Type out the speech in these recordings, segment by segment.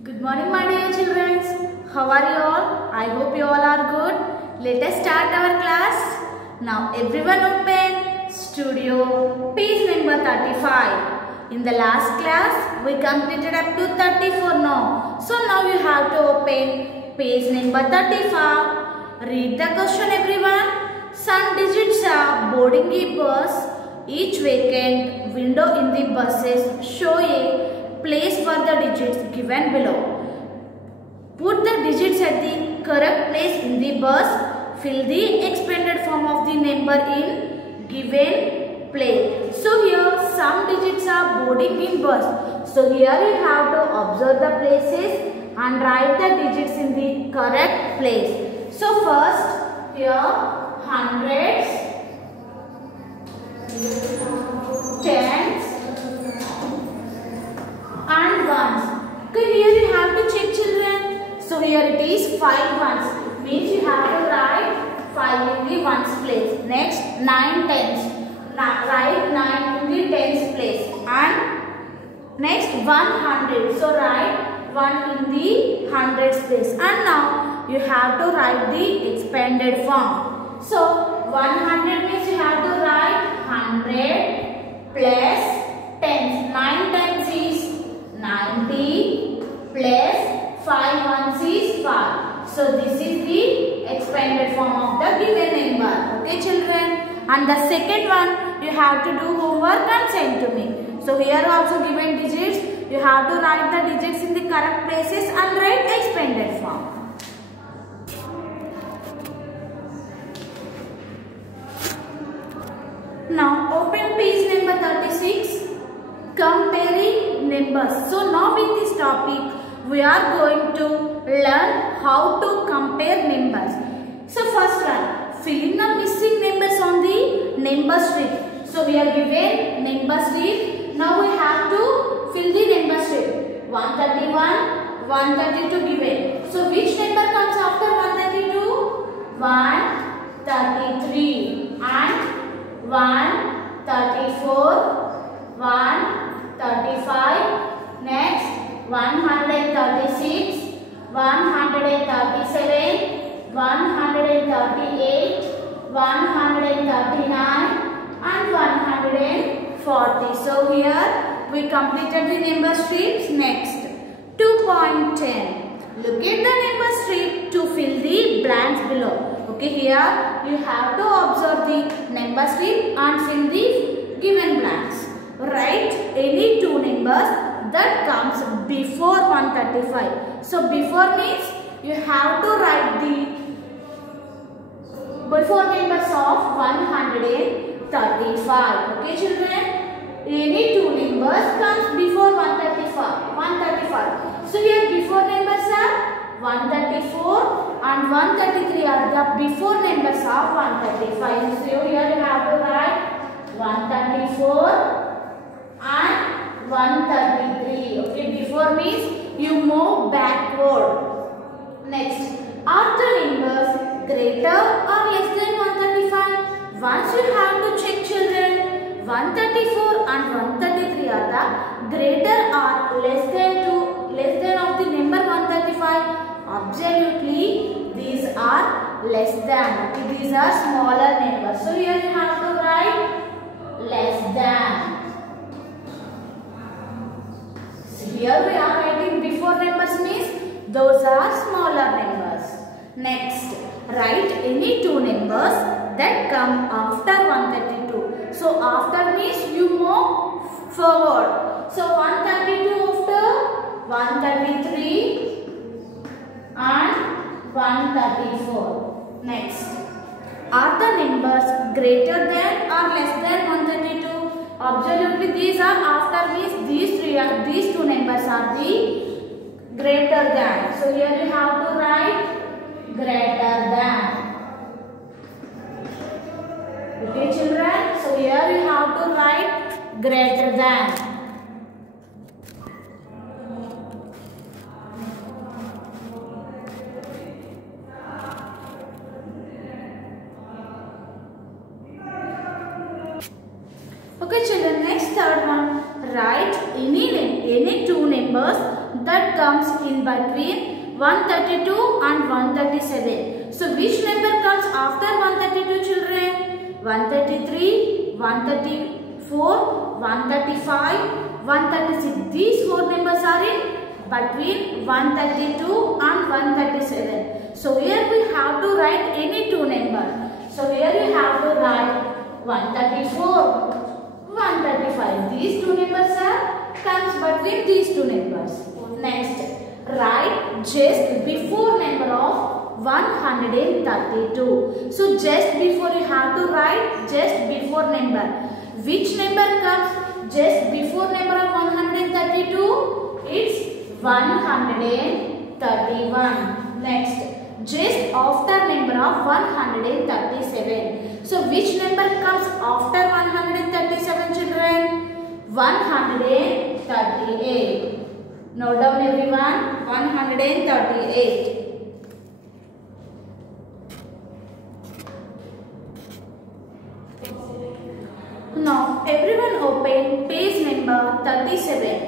Good morning, my dear children. How are you all? I hope you all are good. Let us start our class. Now everyone open studio page number 35. In the last class we completed up to 34 now. So now you have to open page number 35. Read the question everyone. Some digits are boarding a bus. Each vacant window in the buses show a place for the digits given below. Put the digits at the correct place in the bus. Fill the expanded form of the number in given place. So here some digits are boarding in bus. So here you have to observe the places and write the digits in the correct place. So first here hundreds, tens and ones. Okay, here you have to check children. So here it is 5 ones. Means you have to write 5 in the ones place. Next 9 tens. Write 9 in the tens place. And next 100. So write 1 in the hundreds place. And now you have to write the expanded form. So 100 means you have to write 100 plus tens. 9 tens is 90 plus 5 ones is 5. So this is the expanded form of the given number. Okay children. And the second one you have to do homework and send to me. So here also given digits. You have to write the digits in the correct places and write expanded form. Now open page number 36. Comparing numbers. So now in this topic we are going to learn how to compare numbers. So first one, fill in the missing numbers on the number sheet. So we are given number sheet. Now we have to fill the number sheet. 131, 132 given. So which number comes after 132? 133 and 134, 135, next 136, 137, 138, 139 and 140. So here we completed the number strips. Next 2.10. Look at the number strip to fill the blanks below. Okay, here you have to observe the number strip and fill the given blanks. Write any two numbers that comes before 135. So before means you have to write the before numbers of 135. Okay children. Any two numbers comes before 135. So here before numbers are 134 and 133 are the before numbers of 135. So here you have to write 134 and 133. Okay, before means you move backward. Next, are the numbers greater or less than 135? Once you have to check children, 134 and 133 are the greater or less than of the number 135. Absolutely, these are less than. Okay, these are smaller numbers. So here you have to write less than. Here we are writing before numbers means those are smaller numbers. Next, write any two numbers that come after 132. So after means you move forward. So 132 after 133 and 134. Next, are the numbers greater than or less than 132? Absolutely, these are after means these two numbers are the greater than. So here you have to write greater than. Okay children. So here you have to write greater than. Okay children, next third one. Write any two numbers that comes in between 132 and 137. So which number comes after 132 children? 133, 134, 135, 136. These four numbers are in between 132 and 137. So here we have to write any two numbers. So here you have to write 134, 135. These two numbers are comes between these two numbers. Next, write just before number of 132. So just before you have to write just before number. Which number comes just before number of 132? It's 131. Next, just after number of 137. So which number comes after 137 children? 138. Note down everyone, 138. Now everyone open page number 37.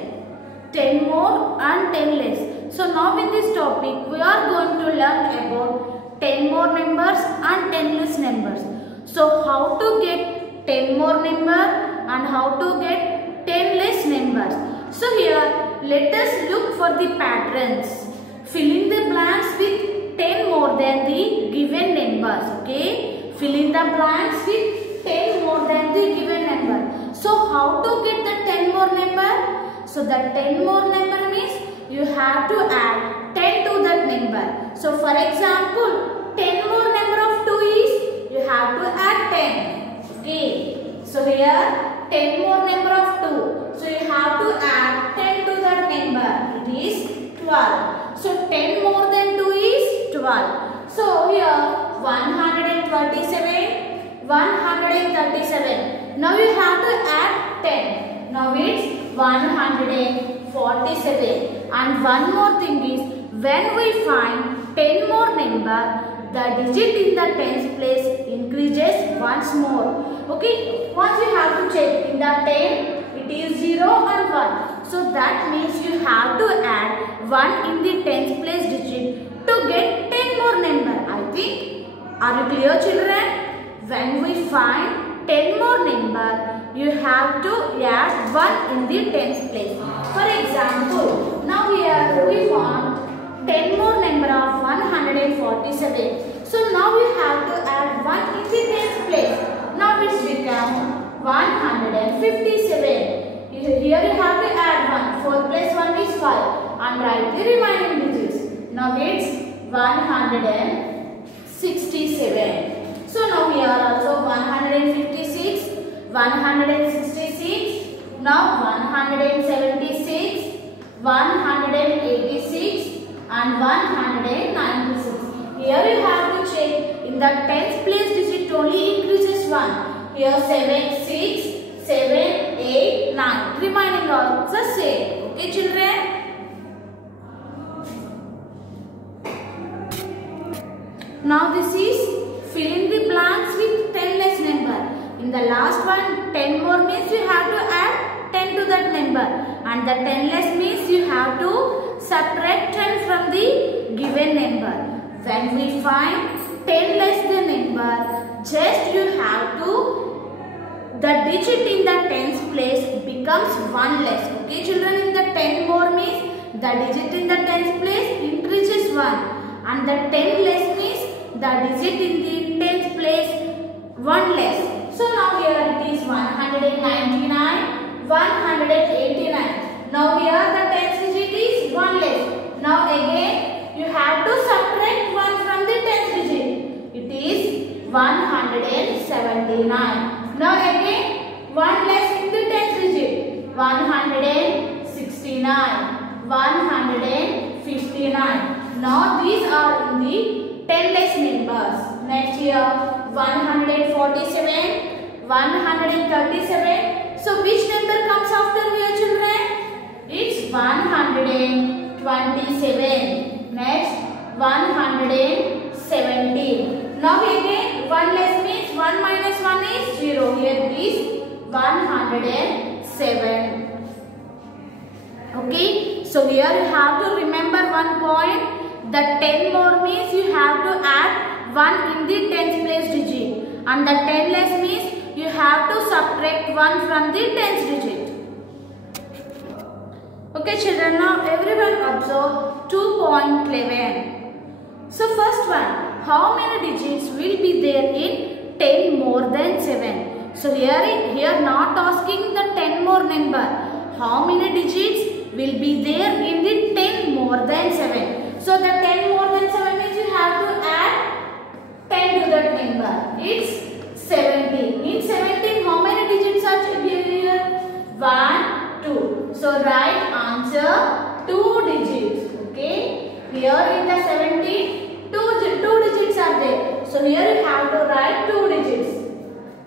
10 more and 10 less. So now in this topic we are going to learn about 10 more numbers and 10 less numbers. So how to get 10 more number and how to get 10 less numbers. So here let us look for the patterns. Fill in the blanks with 10 more than the given numbers. Okay. Fill in the blanks with 10 more than the given number. So how to get the 10 more number? So the 10 more number means you have to add 10 to that number. So for example, 10 more number of 2 is you have to add 10. Okay. So here 10 more number of 2. So you have to add 10 to that number. It is 12. So 10 more than 2 is 12. So here 127, 137. Now you have to add 10. Now it's 147. And one more thing is, when we find 10 more number, the digit in the tens place increases once more. Okay, once you have to check in the 10, it is 0 and 1. So that means you have to add 1 in the tens place digit to get 10 more number. I think, are you clear children? When we find 10 more number, you have to add 1 in the tens place. For example, now here we want 10 more number of 147. So now we have to add 1 in the tens place. Now it's become 157. Here you have to add 1. 4 plus 1 is 5. And write the remaining digits. Now it's 167. So now here also 156, 166, now 176, 186 and 196. Here you have to check in the tens place digit only increases 1. Here 7, 6, 7, 8, 9. Remaining all the same. Okay children? Now this is fill in the blanks with 10 less number. In the last one 10 more means you have to add 10 to that number. And the 10 less means you have to subtract 10 from the given number. When we find 10 less the number, just you have to, the digit in the tens place becomes 1 less. Okay children, in the 10 more means the digit in the tens place increases 1. And the 10 less means the digit in the tens place 1 less. So now here it is 199, 189. Now here the tens digit is 1 less. Now again you have to subtract 1 from the tens digit. It is 179. Now again 1 less in the tens digit. 169, 159. Now these are in the 10 less numbers. Next here 147, 137. So which number comes after here children? It's 127. Next 117. Now again 1 less means 1 minus 1 is 0. Here it is 107. Okay. So here you have to remember one point. The 10 more means you have to add 1 in the tens place digit. And the 10 less means you have to subtract 1 from the tens digit. Okay children, now everyone observe 2.11. So first one, how many digits will be there in 10 more than 7? So here not asking the 10 more number. How many digits will be there in the 10 more than 7? So the 10 more than 7 means you have to add 10 to that number. It's 17. In 17, how many digits are here? 1, 2. So right answer 2 digits. Okay. Here in the 17, 2 digits are there. So here you have to write 2 digits.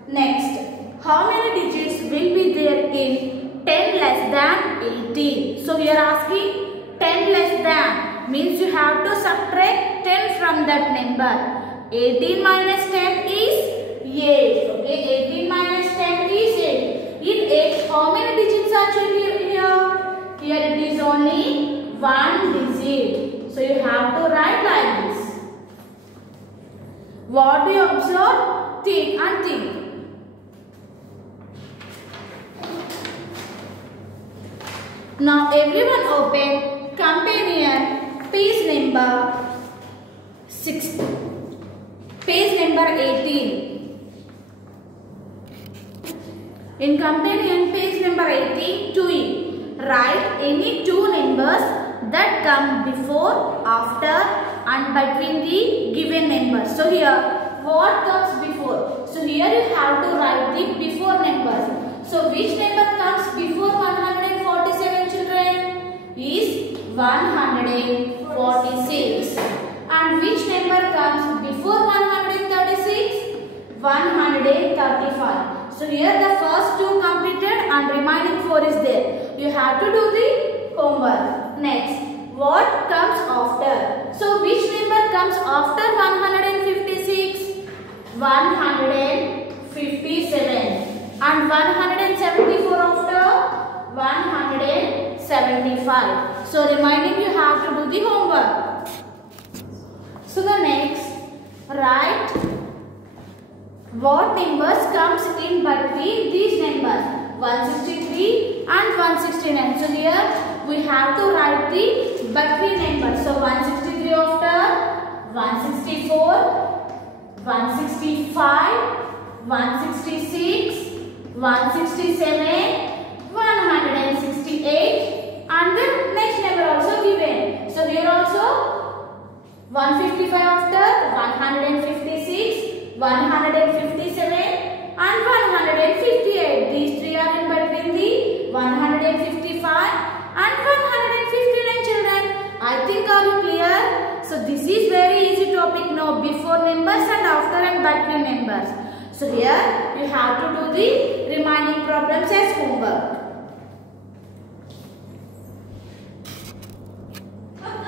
Next, how many digits will be there in 10 less than 18? So here asking 10 less than means you have to subtract 10 from that number. 18 minus 10 is 8. Okay, 18 minus 10 is 8. In 8, how many digits are here? Here it is only 1 digit. So you have to write like this. What do you observe? Think and think. Now everyone open companion page number 6. Page number 18. In companion page number 18, 2E. Write any 2 numbers that come before, after and between the given numbers. So here, what comes before? So here you have to write the before numbers. So which number comes before 147 children? Is 146. And which number comes before 136? 135. So here the first 2 completed and remaining 4 is there. You have to do the homework. Next, what comes after? So which number comes after 156? 157. And 174 after? 175. So remaining you have to do the homework. So the next, write what numbers comes in between these numbers. 163 and 169. So here we have to write the between numbers. So 163 after 164, 165, 166, 167, 168 and the next number also given. So here also 155 after 156, 157 and 158. These 3 are in between the 155 and 159 children. I think are you clear? So this is very easy topic now, before numbers and after and between numbers. So here you have to do the remaining problems as homework.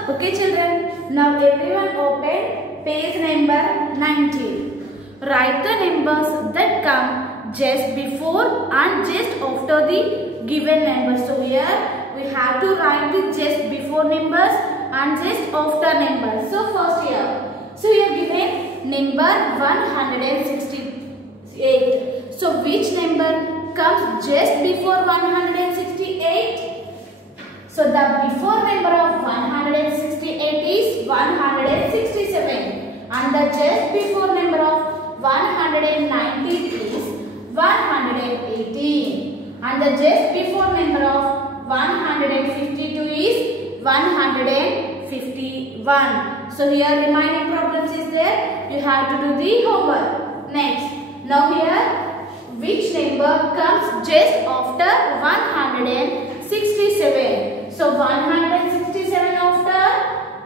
Okay children, now everyone open page number 19. Write the numbers that come just before and just after the given numbers. So here we have to write the just before numbers and just after numbers. So first here, so here given number 168. So which number comes just before 168? So the before number of 168 is 167 and the just before number of 190 is 118 and the just before number of 152 is 151. So here remaining problems is there. You have to do the homework. Next, now here which number comes just after 167? So 167 after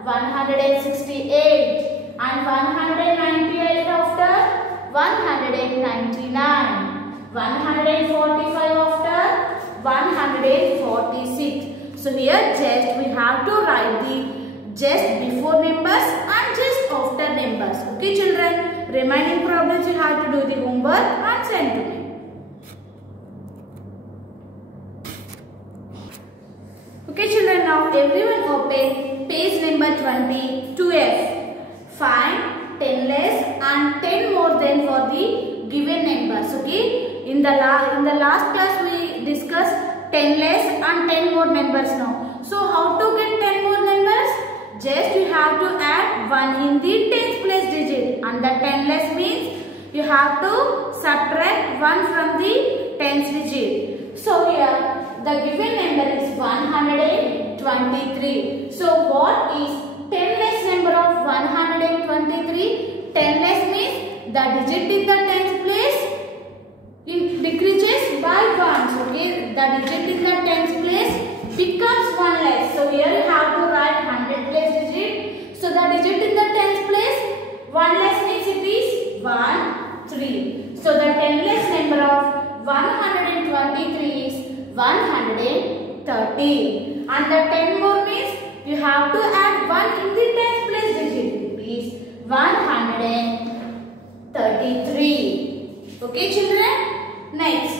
168 and 198 after 199, 145 after 146. So here just we have to write the just before numbers and just after numbers. Okay children, remaining problems you have to do the homework and send to me. Okay children, now everyone open page number 22F. Find 10 less and 10 more than for the given numbers. Okay. In the last class we discussed 10 less and 10 more numbers now. So how to get 10 more numbers? Just you have to add 1 in the tens place digit, and the 10 less means you have to subtract 1 from the tens digit. So here the given number is 123. So what is 10 less number of 123? 10 less means the digit in the tens place it decreases by 1. Okay, the digit in the tens place becomes 1 less. So here you have to write 100 place digit. So the digit in the tens place 1 less means it is 1, 3. So the 10 less number of 123 is 130. And the 10 more means you have to add 1 in the tens place digit. It is 133. Okay children. Next,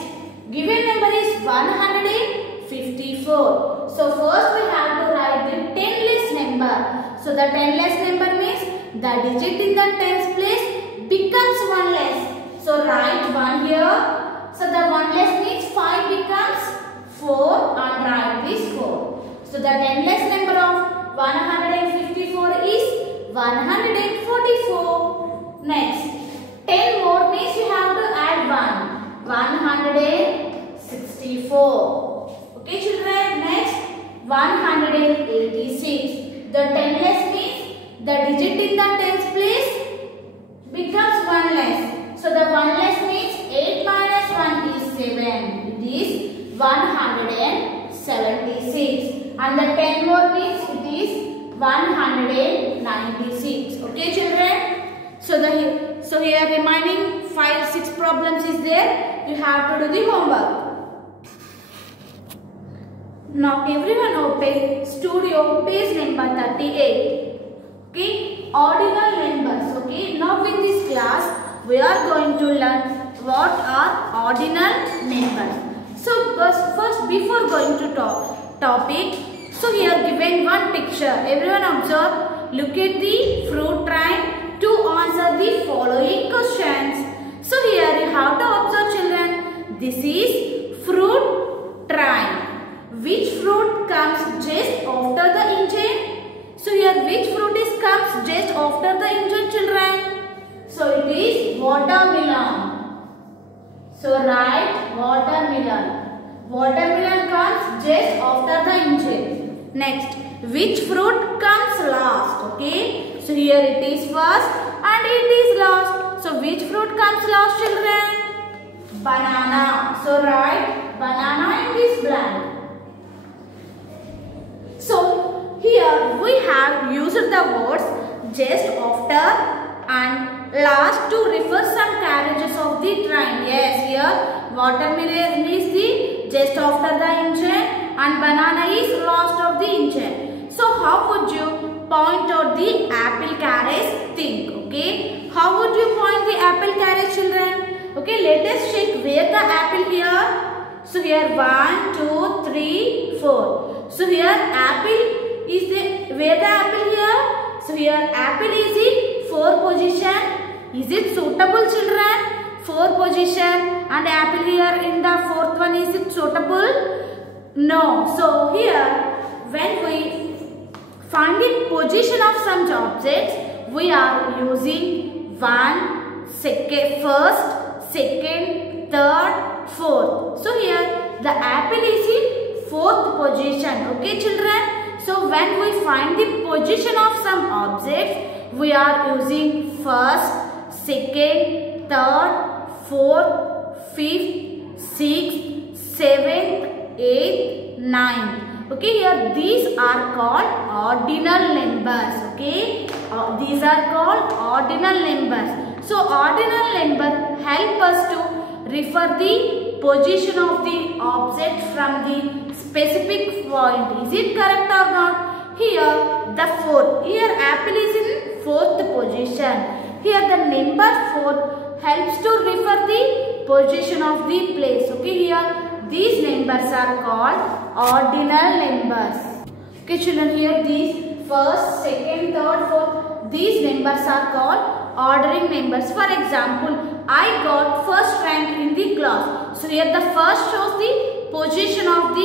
given number is 154. So first we have to write the 10 less number. So the 10 less number means the digit in the tens place becomes 1 less. So write 1 here. So the 1 less means 5 becomes 4 and write this 4. So the 10 less number of 154 is 144. Next, 10 more means you have to add 1. 164. Okay children. Next, 186. The 10 less means the digit in the tens place becomes 1 less. So the 1 less means 8 minus 1 is 7. It is 176. And the 10 more means it is 196. Okay children. So here remaining 5-6 problems is there. You have to do the homework. Now everyone open studio page number 38. Okay, ordinal numbers. Okay, now in this class we are going to learn what are ordinal numbers. So first before going to topic, so here given one picture. Everyone observe. Look at the fruit train to answer the following questions. So here you have to observe children. This is fruit train. Which fruit comes just after the engine? So here which fruit comes just after the engine children? So it is watermelon. So write watermelon. Watermelon comes just after the engine. Next, which fruit comes last? Okay. So here it is first and it is last. So which fruit comes last children? Banana. So write banana in this blank. So here we have used the words just after and last to refer some carriages of the train. Yes, here watermelon is the just after the engine and banana is last of the engine. So how would you point out the apple carriage? Think. Okay. How would you point the apple carriage children? Okay, let us check where the apple here. So here 1, 2, 3, 4. So here apple is the where the apple here. So here apple is in 4 position. Is it suitable children? 4 position and apple here in the 4th one, is it suitable? No. So here when we find the position of some objects, we are using 1, first, second, third, fourth. So here the apple is in 4th position. Okay children. So when we find the position of some objects, we are using first, second, third, fourth, fifth, sixth, seventh, eighth, ninth. Okay, here these are called ordinal numbers. Okay, these are called ordinal numbers. So ordinal number help us to refer the position of the object from the specific point. Is it correct or not? Here the 4th. Here apple is in 4th position. Here the number 4 helps to refer the position of the place. Okay, here these numbers are called ordinal numbers. Okay children, here these first, second, third, fourth, these numbers are called ordering numbers. For example, I got first rank in the class. So here the first shows the position of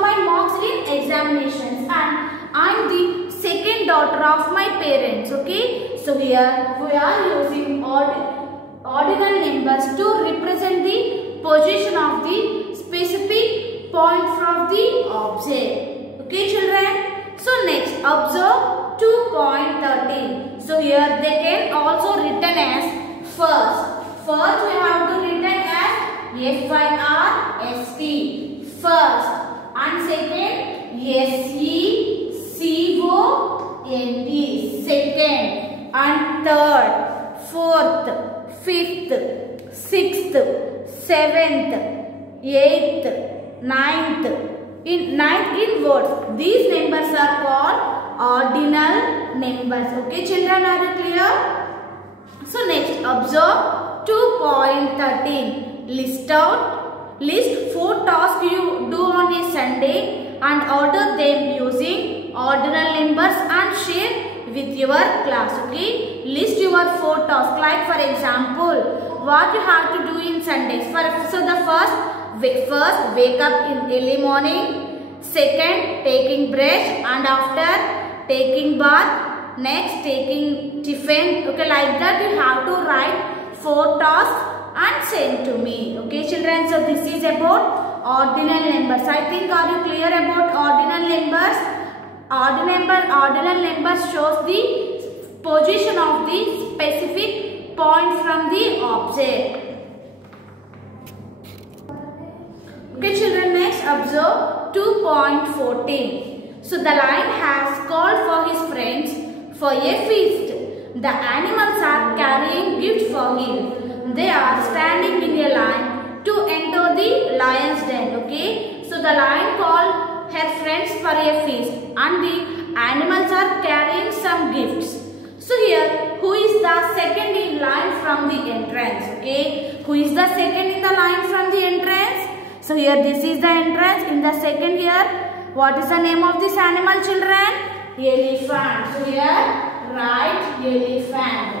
my marks in examinations, and I am the second daughter of my parents. Okay, so here we are using ordinal numbers to represent the position of the specific point from the object. Okay children, so next observe 2.13. So here they can also written as first. First we have to written as F-I-R-S-T, first, and second S-E-C-O-N-D, second, and third, fourth, fifth, sixth, seventh, eighth, ninth. In words, these numbers are called ordinal numbers. Okay children, are you clear? So next observe 2.13. List 4 tasks you do on a Sunday and order them using ordinal numbers and share with your class. Okay, list your 4 tasks. Like for example, what you have to do in Sundays. So the first, wake up in early morning. Second, taking brush, and after taking bath. Next, taking tiffin. Okay, like that you have to write 4 tasks and send to me. Okay children, so this is about ordinal numbers. I think, are you clear about ordinal numbers? Ordinal numbers shows the position of the specific point from the object. Okay children, next observe 2.14. So the lion has called for his friends for a feast. The animals are carrying gifts for him. They are standing in a line to enter the lion's den. Okay, so the lion called her friends for a feast, and the animals are carrying some gifts. So here, who is the second in line from the entrance? Okay, who is the second in the line from the entrance? So here, this is the entrance. In the second here, what is the name of this animal children? Elephant. So here, write elephant.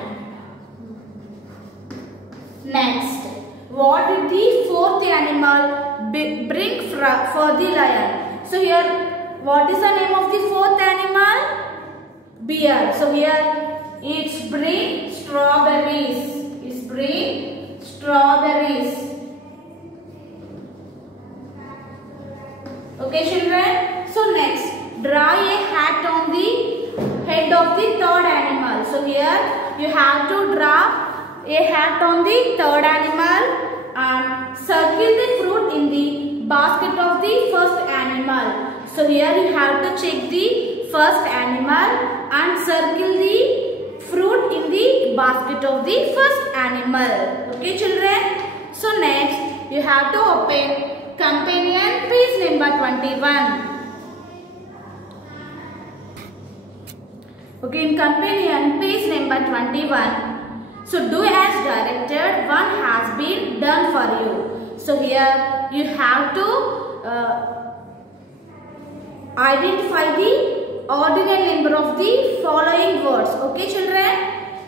Next, what did the fourth animal bring for the lion? So here, what is the name of the fourth animal? Bear. So here, it's bring strawberries. It's bring strawberries. Okay children. So next, draw a hat on the head of the third animal. So here, you have to draw a hat on the third animal and circle the fruit in the basket of the first animal. So here you have to check the first animal and circle the fruit in the basket of the first animal. Okay children. So next you have to open companion page number 21. Okay, in companion page number 21. So do as directed, one has been done for you. So here you have to identify the ordinal number of the following words. Okay children.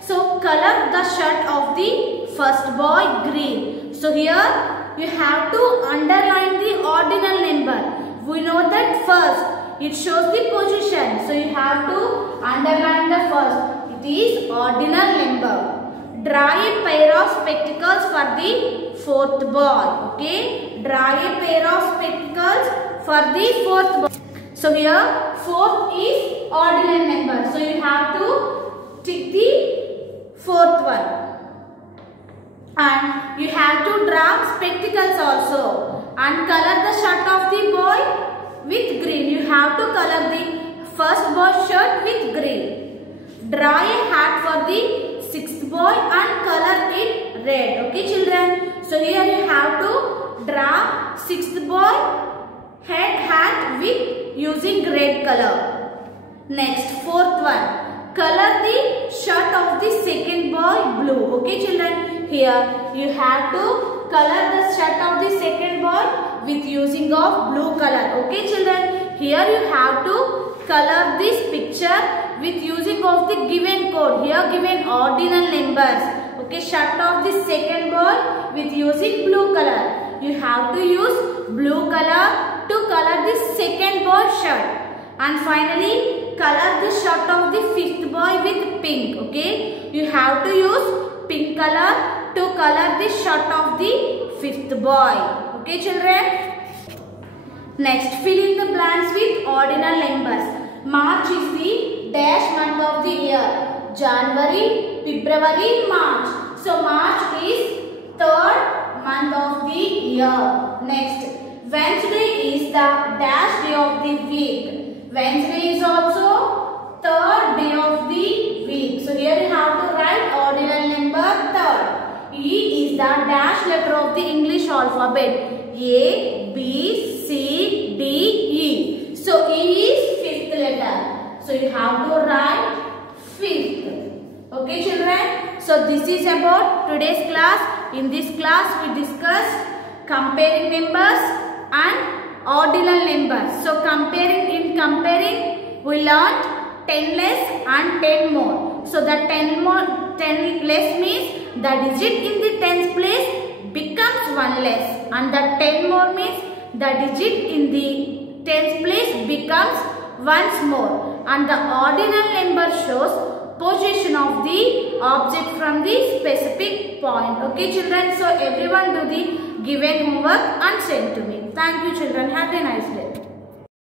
So color the shirt of the first boy green. So here you have to underline the ordinal number. We know that first it shows the position. So you have to underline the first. It is ordinal number. Draw a pair of spectacles for the fourth boy. Okay. Draw a pair of spectacles for the fourth boy. So here fourth is ordinal number. So you have to tick the fourth one. And you have to draw spectacles also. And color the shirt of the boy with green. You have to color the first boy's shirt with green. Draw a hat for the sixth boy and color it red. Okay children. So here you have to draw sixth boy hat with using red color. Next fourth one. Color the shirt of the second boy blue. Okay children. Here you have to color the shirt of the second boy with using of blue color. Okay children. here you have to color this picture with using of the given code. Here given ordinal numbers. Okay, shut off the second ball with using blue color. You have to use blue color to color the second ball shirt. And finally, color the shirt of the fifth boy with pink. Okay, you have to use pink color to color the shirt of the fifth boy. Okay, children. Next, fill in the blanks with ordinal numbers. March is the dash month of the year. January, February, March. So March is third month of the year. Next, Wednesday is the dash day of the week. Wednesday is also third day of the week. So here you have to write ordinal number third. E is the dash letter of the English alphabet. A, B, C, D, E. So E is fifth letter. So you have to write fifth. Okay, children. So this is about today's class. In this class we discussed comparing numbers and ordinal numbers. So comparing we learned 10 less and 10 more. So the 10 less means the digit in the tens place becomes 1 less, and the 10 more means the digit in the tens place becomes once more, and the ordinal number shows position of the object from the specific point. Okay, children. So everyone do the given homework and send to me. Thank you, children. Have a nice day.